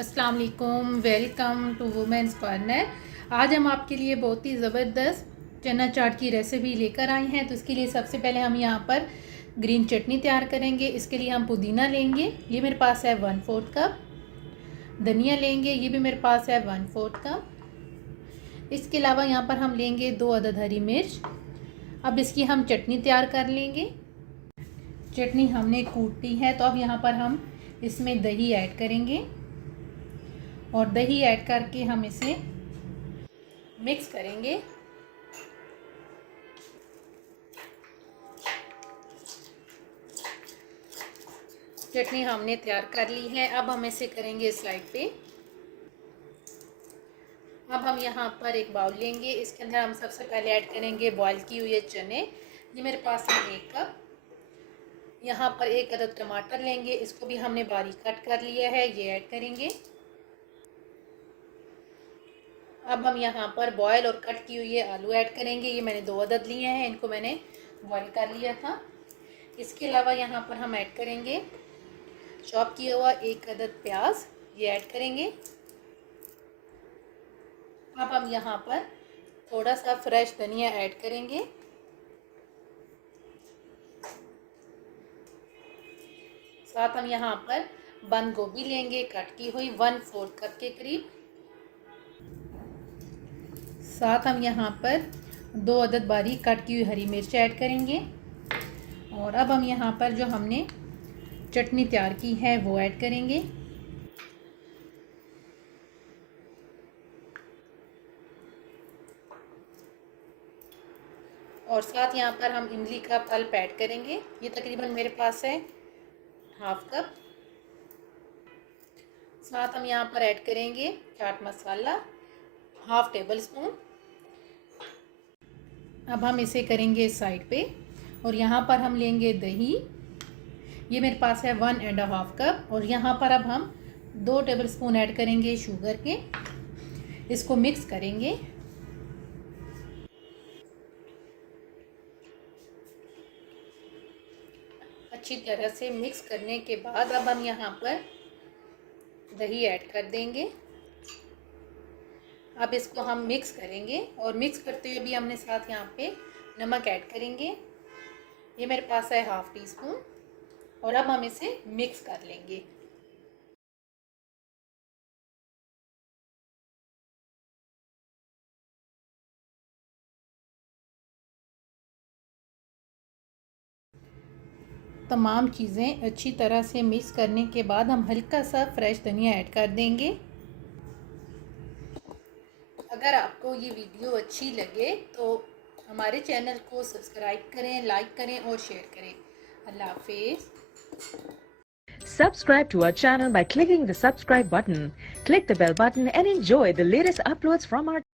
अस्सलाम वालेकुम, welcome to women's corner. आज हम आपके लिए बहुत ही ज़बरदस्त चना चाट की रेसिपी लेकर आए हैं। तो इसके लिए सबसे पहले हम यहाँ पर ग्रीन चटनी तैयार करेंगे। इसके लिए हम पुदीना लेंगे, ये मेरे पास है 1/4 कप। धनिया लेंगे, ये भी मेरे पास है 1/4 कप। इसके अलावा यहाँ पर हम लेंगे 2 अदद हरी मिर्च। अब इसकी हम चटनी तैयार कर लेंगे। चटनी हमने कूट ली है, तो अब यहाँ पर हम इसमें दही ऐड करेंगे और दही ऐड करके हम इसे मिक्स करेंगे। चटनी हमने तैयार कर ली है, अब हम इसे करेंगे स्लाइड पे। अब हम यहाँ पर एक बाउल लेंगे, इसके अंदर हम सबसे पहले ऐड करेंगे बॉईल किए हुए चने। ये मेरे पास है 1 कप। यहाँ पर 1 अदद टमाटर लेंगे, इसको भी हमने बारीक कट कर लिया है, ये ऐड करेंगे। अब हम यहाँ पर बॉयल और कट किए हुए आलू ऐड करेंगे। ये मैंने 2 अदद लिए हैं, इनको मैंने बॉयल कर लिया था। इसके अलावा यहाँ पर हम ऐड करेंगे चॉप किया हुआ 1 अदद प्याज, ये ऐड करेंगे। अब हम यहाँ पर थोड़ा सा फ्रेश धनिया ऐड करेंगे। साथ हम यहाँ पर बंद गोभी लेंगे कट की हुई 1/4 कप के करीब। साथ हम यहाँ पर 2 अदद बारीक कट की हुई हरी मिर्च ऐड करेंगे। और अब हम यहाँ पर जो हमने चटनी तैयार की है वो ऐड करेंगे। और साथ यहाँ पर हम इमली का पल्प ऐड करेंगे, ये तकरीबन मेरे पास है 1/2 कप। साथ हम यहाँ पर ऐड करेंगे चाट मसाला 1/2 टेबल स्पून। अब हम इसे करेंगे साइड पे। और यहाँ पर हम लेंगे दही, ये मेरे पास है 1.5 कप। और यहाँ पर अब हम 2 टेबल स्पून ऐड करेंगे शुगर के, इसको मिक्स करेंगे। अच्छी तरह से मिक्स करने के बाद अब हम यहाँ पर दही ऐड कर देंगे। अब इसको हम मिक्स करेंगे और मिक्स करते हुए भी हमने साथ यहाँ पे नमक ऐड करेंगे, ये मेरे पास है 1/2 टीस्पून। और अब हम इसे मिक्स कर लेंगे। तमाम चीज़ें अच्छी तरह से मिक्स करने के बाद हम हल्का सा फ्रेश धनिया ऐड कर देंगे। अगर आपको ये वीडियो अच्छी लगे तो हमारे चैनल को सब्सक्राइब करें, लाइक करें और शेयर करें। अल्लाह हाफिज़। Subscribe to our channel by clicking the subscribe button. Click the bell button and enjoy the latest uploads from our channel.